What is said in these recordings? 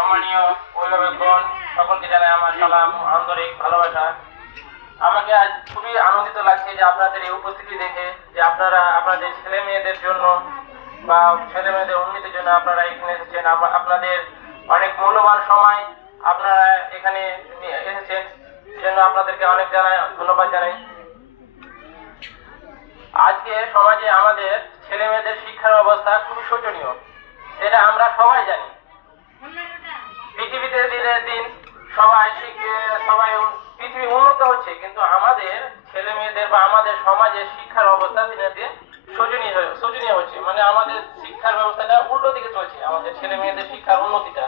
সম্মানীয় অভিভাবকগণ, সকলকে জানাই আমার সালাম, আন্তরিক ভালোবাসা। আমাকে আজ খুবই আনন্দিত লাগছে যে আপনাদের এই উপস্থিতি দেখে, যে আপনারা আপনাদের ছেলে মেয়েদের জন্য বা ছেলে মেয়েদের উন্নতির জন্য আপনারা এখানে এসেছেন। আপনাদের অনেক মূল্যবান সময় আপনারা এখানে এসেছেন, সেজন্য আপনাদেরকে অনেক ধন্যবাদ জানাই। আজকে সমাজে আমাদের ছেলে মেয়েদের শিক্ষার অবস্থা খুবই শোচনীয়, সেটা আমরা সবাই জানি। পৃথিবীতে দিনের দিন সবাই পৃথিবী উন্নত হচ্ছে, কিন্তু আমাদের ছেলে মেয়েদের বা আমাদের সমাজের শিক্ষার অবস্থা দিনের দিন শোচনীয় হচ্ছে। মানে আমাদের শিক্ষার ব্যবস্থাটা উল্টো দিকে চলছে, আমাদের ছেলে মেয়েদের শিক্ষার উন্নতিটা।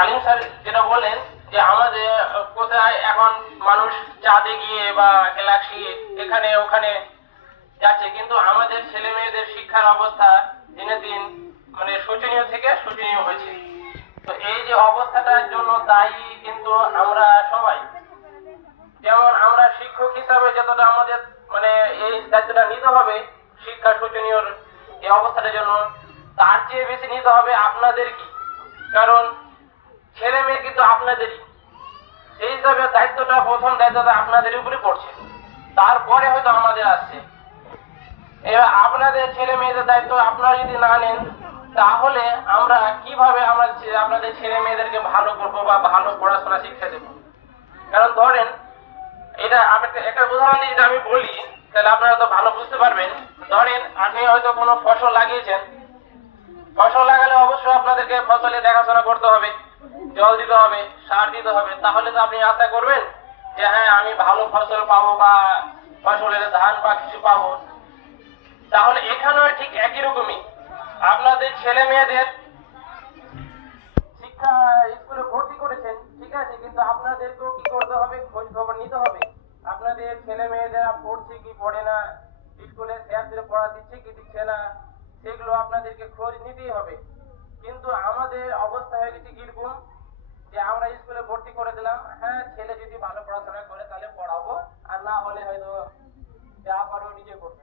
আলিম স্যার যেটা বললেন যে আমাদের কোথায় এখন মানুষ চাঁদে গিয়ে বা গ্যালাক্সি এখানে ওখানে যাচ্ছে, কিন্তু আমাদের ছেলে মেয়েদের শিক্ষার অবস্থা দিনে দিন মানে শোচনীয় থেকে শোচনীয় হয়েছে। তো এই যে অবস্থাটার জন্য দায়ী কিন্তু আমরা সবাই। যেমন আমরা শিক্ষক হিসাবে যতটা আমাদের মানে এই দায়িত্বটা নিতে হবে শিক্ষা শোচনীয় এই অবস্থাটার জন্য, তার চেয়ে বেশি নিতে হবে আপনাদের কি। কারণ ছেলে মেয়ে কিন্তু আপনাদেরই, সেই হিসাবে প্রথম দায়িত্বটা আপনাদের উপরে পড়ছে, তারপরে হয়তো আমাদের আসছে। এবার আপনাদের ছেলে মেয়েদের দায়িত্ব আপনারা যদি না নেন, তাহলে আমরা কিভাবে আপনাদের ছেলে মেয়েদেরকে ভালো করবো বা ভালো পড়াশোনা শিক্ষা দেবো। কারণ ধরেন এটা একটা উদাহরণ দিয়ে যদি আমি বলি, তাহলে আপনারা তো ভালো বুঝতে পারবেন। ধরেন আপনি হয়তো কোনো ফসল লাগিয়েছেন, ফসল লাগালে অবশ্যই আপনাদেরকে ফসলে দেখাশোনা করতে হবে, জল দিতে হবে, সার দিতে হবে। তাহলে তো আপনি আশা করবেন যে হ্যাঁ আমি ভালো ফসল পাবো বা ফসলের ধান বা কিছু পাবো। তাহলে এখানেও ঠিক একই রকমই আপনাদের ছেলে মেয়েদের শিক্ষা স্কুলে ভর্তি করেছেন, ঠিক আছে, কিন্তু আপনাদেরকেও কি করতে হবে, খোঁজ খবর নিতে হবে। আপনাদের ছেলে মেয়েরা পড়ছে কি পড়ে না, স্কুলে স্যারদের পড়া দিচ্ছে কি দিচ্ছে না, সেগুলো আপনাদেরকে খোঁজ নিতেই হবে। কিন্তু আমাদের অবস্থা হয়ে গেছে কিরকম, যে আমরা স্কুলে ভর্তি করে দিলাম, হ্যাঁ ছেলে যদি ভালো পড়াশোনা করে তাহলে পড়াবো, আর না হলে হয়তো যা পারো নিজে করবে।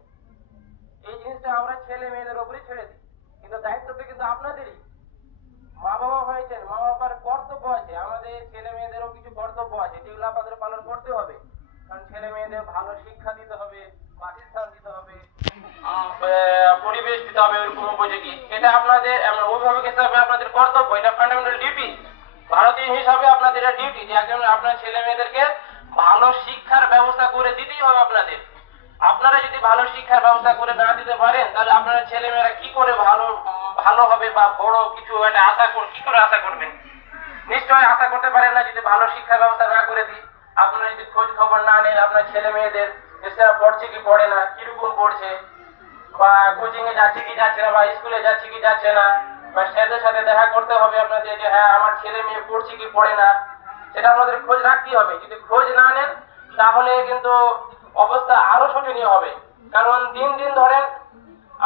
এই জিনিসটা আমরা ছেলে মেয়েদের উপরে ছেড়ে দিই, কিন্তু দায়িত্বটা কিন্তু আপনাদেরই। মা বাবা হয়েছেন, মা বাবার কর্তব্য আছে, আমাদের ছেলে মেয়েদেরও কিছু কর্তব্য আছে, যেগুলো আপনাদের পালন করতে হবে। কারণ ছেলে মেয়েদের ভালো শিক্ষা দিতে হবে, বাসস্থান দিতে হবে, পরিবেশ দিতে হবে ওইরকম উপযোগী। এটা আপনাদের অভিভাবক হিসাবে আপনাদের কর্তব্য, এটা ফান্ডামেন্টাল ডিউটি। ভারতীয় হিসাবে আপনাদের এটা ডিউটি যে একজন আপনার ছেলে মেয়েদেরকে ভালো শিক্ষার ব্যবস্থা করে দিতেই হবে আপনাদের। আপনারা যদি ভালো শিক্ষার ব্যবস্থা করে না দিতে পারেন, তাহলে আপনারা ছেলে মেয়েরা কি করে ভালো হবে বা বড় কিছু একটা কি করে আশা করবেন? নিশ্চয়ই আশা করতে পারেন না যদি ভালো শিক্ষা ব্যবস্থা না করে দিই। আপনারা যদি খোঁজ খবর না নেন আপনার ছেলে মেয়েদের, এছাড়া পড়ছে কি পড়ে না, কিরকম পড়ছে, বা কোচিং এ যাচ্ছে কি যাচ্ছে না, বা স্কুলে যাচ্ছে কি যাচ্ছে না, বা স্যারদের সাথে দেখা করতে হবে আপনাদের যে হ্যাঁ আমার ছেলে মেয়ে পড়ছে কি পড়ে না, সেটা আমাদের খোঁজ রাখতেই হবে। যদি খোঁজ না নেন তাহলে কিন্তু অবস্থা আরো শোচনীয় হবে। কারণ দিন দিন ধরেন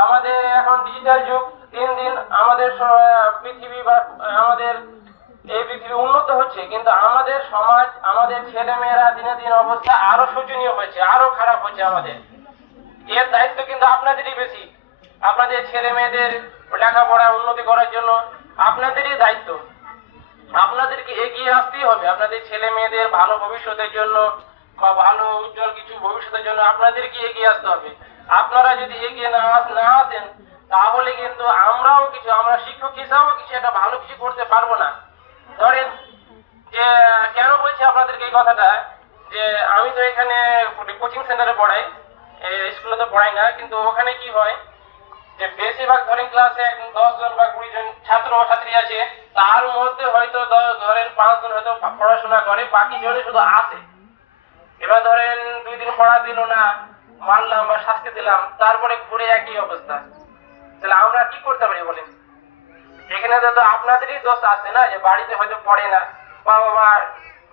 আমাদের এখন ডিজিটাল যুগ, দিন দিন আমাদের পৃথিবী বা আমাদের এই পৃথিবী উন্নত হচ্ছে, কিন্তু আমাদের সমাজ আমাদের ছেলে মেয়েরা দিনে দিন অবস্থা আরো শোচনীয় হচ্ছে, আরো খারাপ হচ্ছে। আমাদের এর দায়িত্ব কিন্তু আপনাদেরই বেশি। আপনাদের ছেলে মেয়েদের লেখাপড়া উন্নতি করার জন্য আপনাদেরই দায়িত্ব। আপনাদেরকে এগিয়ে আসতেই হবে আপনাদের ছেলে মেয়েদের ভালো ভবিষ্যতের জন্য বা ভালো উজ্জ্বল কিছু ভবিষ্যতের জন্য আপনাদেরকে এগিয়ে আসতে হবে। আপনারা যদি এগিয়ে না আসেন, তাহলে কিন্তু আমরা শিক্ষক হিসাবেও কিছু একটা ভালো কিছু করতে পারবো না। ধরেন যে কেন বলছি আপনাদেরকে এই কথাটা, যে আমি তো এখানে কোচিং সেন্টারে পড়াই, স্কুলে তো পড়াই না, কিন্তু ওখানে কি হয় যে বেশিরভাগ ধরেন ক্লাসে 10 জন বা 20 জন ছাত্র ছাত্রী আছে, তার মধ্যে হয়তো ধরেন 5 জন হয়তো পড়াশোনা করে, বাকি জনে শুধু আসে। এবার ধরেন 2 দিন পড়া দিল না, মারলাম বা শাস্তি দিলাম, তারপরে ঘুরে একই অবস্থা। তাহলে আমরা কি করতে পারি বলেন? এখানে তো আপনাদেরই দোষ আছে না, যে বাড়িতে হয়তো পড়ে না, বাবা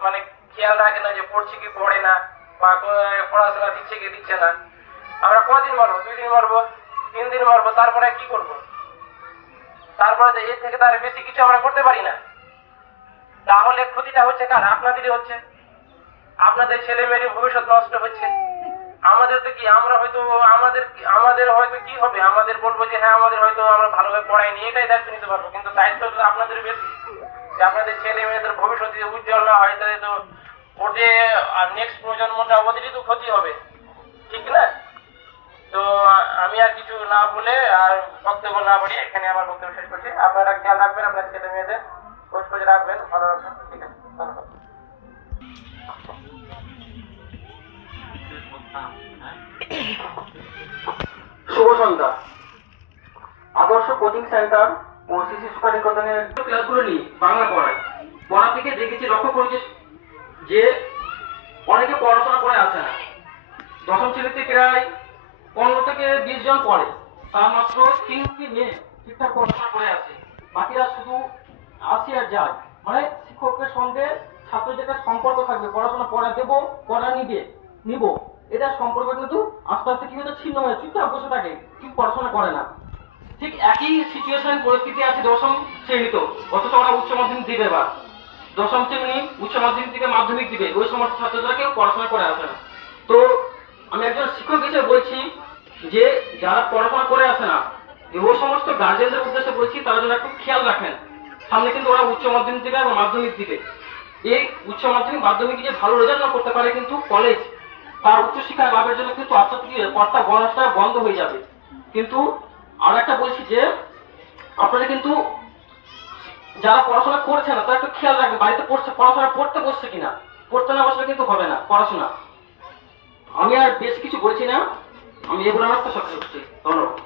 মানে খেয়াল রাখে না যে পড়ছে কি পড়ে না, বা পড়াশোনা দিচ্ছে কি দিচ্ছে না। আমরা কদিন মারবো? 2 দিন মারবো, 3 দিন মারবো, তারপরে কি করব? তারপরে এর থেকে তার বেশি কিছু আমরা করতে পারি না। তাহলে ক্ষতিটা হচ্ছে কার? আপনাদেরই হচ্ছে। আপনাদের ছেলে মেয়ের ভবিষ্যৎ নষ্ট হচ্ছে। আমাদের তো কি আমরা হয়তো আমাদের হয়তো কি হবে, আমাদের বলবো যে হ্যাঁ আমাদের হয়তো আমরা ভালোভাবে পড়াইনি, এটাই দায়িত্ব নিতে পারবো, কিন্তু দায়িত্ব তো আপনাদের বেশি, যে আপনাদের ছেলে মেয়েদের ভবিষ্যৎ যদি উজ্জ্বল না হয় তাহলে তো ওর যে নেক্সট প্রজন্মটা ওদেরই তো ক্ষতি হবে, ঠিক না? তো আমি আর কিছু না বলে আর বক্তব্য না বাড়িয়ে এখানে আমার বক্তব্য শেষ করছি। আপনারা খেয়াল রাখবেন, আপনার ছেলে মেয়েদের খোঁজ রাখবেন, ভালো রাখবেন, ঠিক আছে, ধন্যবাদ। শুভ সন্ধ্যা। আদর্শ কোচিং সেন্টার ও শিশু শিক্ষা নিকেতনের ক্লাসগুলো নিয়ে বাংলা পড়া থেকে দেখেছি, লক্ষ্য করেছি যে অনেকে পড়াশোনা করে আসে না। দশম শ্রেণীতে প্রায় 15 থেকে 20 জন পড়ে, তার মাত্র 3টি মেয়ে ঠিকঠাক পড়াশোনা করে আসে, বাকিরা শুধু আসে আর যায়। মানে শিক্ষকের সঙ্গে ছাত্রের যেটা সম্পর্ক থাকবে, পড়াশোনা পড়া দেবো, পড়া নিব, এটা সম্পর্ক কিন্তু আস্তে আস্তে কি হচ্ছে, ছিন্ন হয়ে চুপচাপ বসে থাকে, কিন্তু পড়াশোনা করে না। ঠিক একই সিচুয়েশন পরিস্থিতি আছে দশম শ্রেণীতেও, অথচ ওরা উচ্চ মাধ্যমিক দিবে, বা দশম শ্রেণী উচ্চ মাধ্যমিক দিবে, মাধ্যমিক দিবে, ওই সমস্ত ছাত্ররা কেউ পড়াশোনা করে আসে না। তো আমি একজন শিক্ষক হিসেবে বলছি যে যারা পড়াশোনা করে আসে না, ওই সমস্ত গার্জেনদের উদ্দেশ্যে বলছি, তারা যেন একটু খেয়াল রাখেন। সামনে কিন্তু ওরা উচ্চ মাধ্যমিক দিবে এবং মাধ্যমিক দিবে, এই উচ্চ মাধ্যমিক মাধ্যমিক যে ভালো রেজাল্ট না করতে পারে, কিন্তু কলেজ তার উচ্চশিক্ষা লাভের জন্য কিন্তু আস্তে আস্তে পথটা বন্ধ হয়ে যাবে। কিন্তু আর একটা বলছি যে আপনারা কিন্তু যারা পড়াশোনা করছে না তারা একটু খেয়াল রাখবেন, বাড়িতে পড়াশোনা পড়তে বসছে কিনা। পড়তে না বসলে কিন্তু হবে না পড়াশোনা। আমি আর বেশ কিছু বলছি না, আমি এগুলো আমার তো সব করছি। ধন্যবাদ।